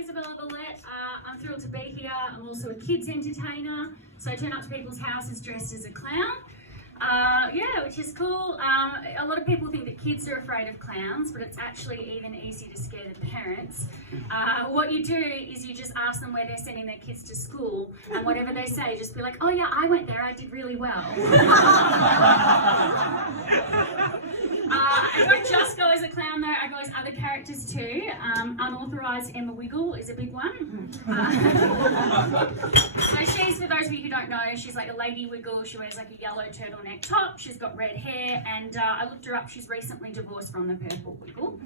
Isabella Valette. I'm thrilled to be here. I'm also a kids entertainer, so I turn up to people's houses dressed as a clown. Which is cool. A lot of people think that kids are afraid of clowns, but it's actually even easier to scare the parents. What you do is you just ask them where they're sending their kids to school, and whatever they say, just be like, oh yeah, I went there, I did really well. I don't just go as a clown though, I go as other characters too. Unauthorised Emma Wiggle is a big one. So she's, for those of you who don't know, she's like a lady wiggle. She wears like a yellow turtleneck top, she's got red hair, and I looked her up, she's recently divorced from the purple wiggle.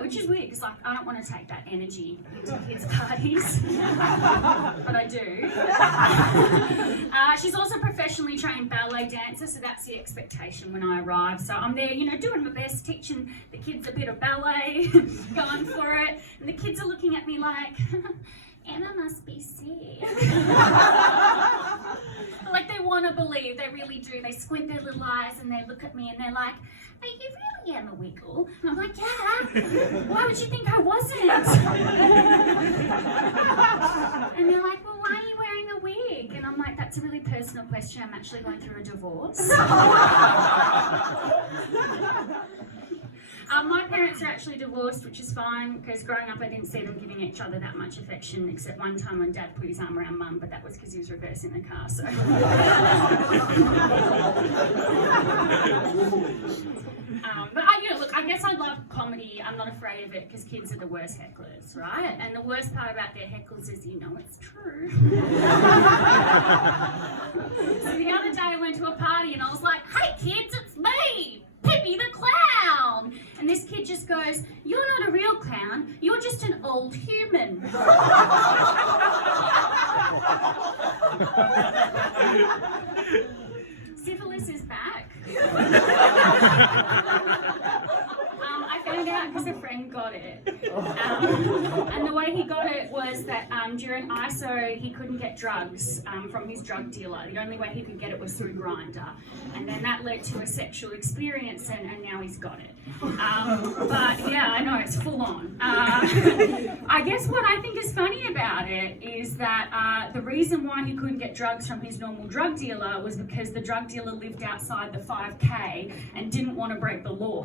Which is weird, because like, I don't want to take that energy into kids' parties, but I do. She's also a professionally trained ballet dancer, so that's the expectation when I arrive. So I'm there, doing my best, teaching the kids a bit of ballet, going for it, and the kids are looking at me like, Emma must be sick. Like they want to believe, they really do. They squint their little eyes and they look at me and they're like, are you really Emma Wiggle? And I'm like, yeah. Why would you think I wasn't? And they're like, well, why are you wearing a wig? And I'm like, that's a really personal question. I'm actually going through a divorce. My parents are actually divorced, which is fine, because growing up I didn't see them giving each other that much affection, except one time when Dad put his arm around Mum, but that was because he was reversing the car, so. Look, I guess I love comedy. I'm not afraid of it, because kids are the worst hecklers, right? And the worst part about their heckles is, it's true. So the other day I went to a party and I was like, hey kids, it's me! Pippi the clown! And this kid just goes, you're not a real clown, you're just an old human. Syphilis is back. I found out because a friend got it. And the way he got it was that during ISO he couldn't get drugs from his drug dealer. The only way he could get it was through Grindr. And then that led to a sexual experience, and now he's got it. But yeah, I know, it's full on. I guess what I think is funny about it is that the reason why he couldn't get drugs from his normal drug dealer was because the drug dealer lived outside the 5K and didn't want to break the law.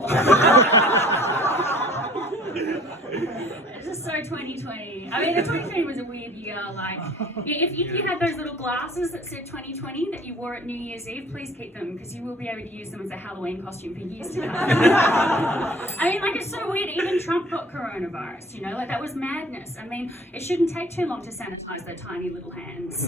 It's just so 2020. I mean, the 2020 was a weird year. Like, if you had those little glasses that said 2020 that you wore at New Year's Eve, please keep them, because you will be able to use them as a Halloween costume for years to come. I mean, like, it's so weird. Even Trump got coronavirus, like that was madness. I mean, it shouldn't take too long to sanitize their tiny little hands.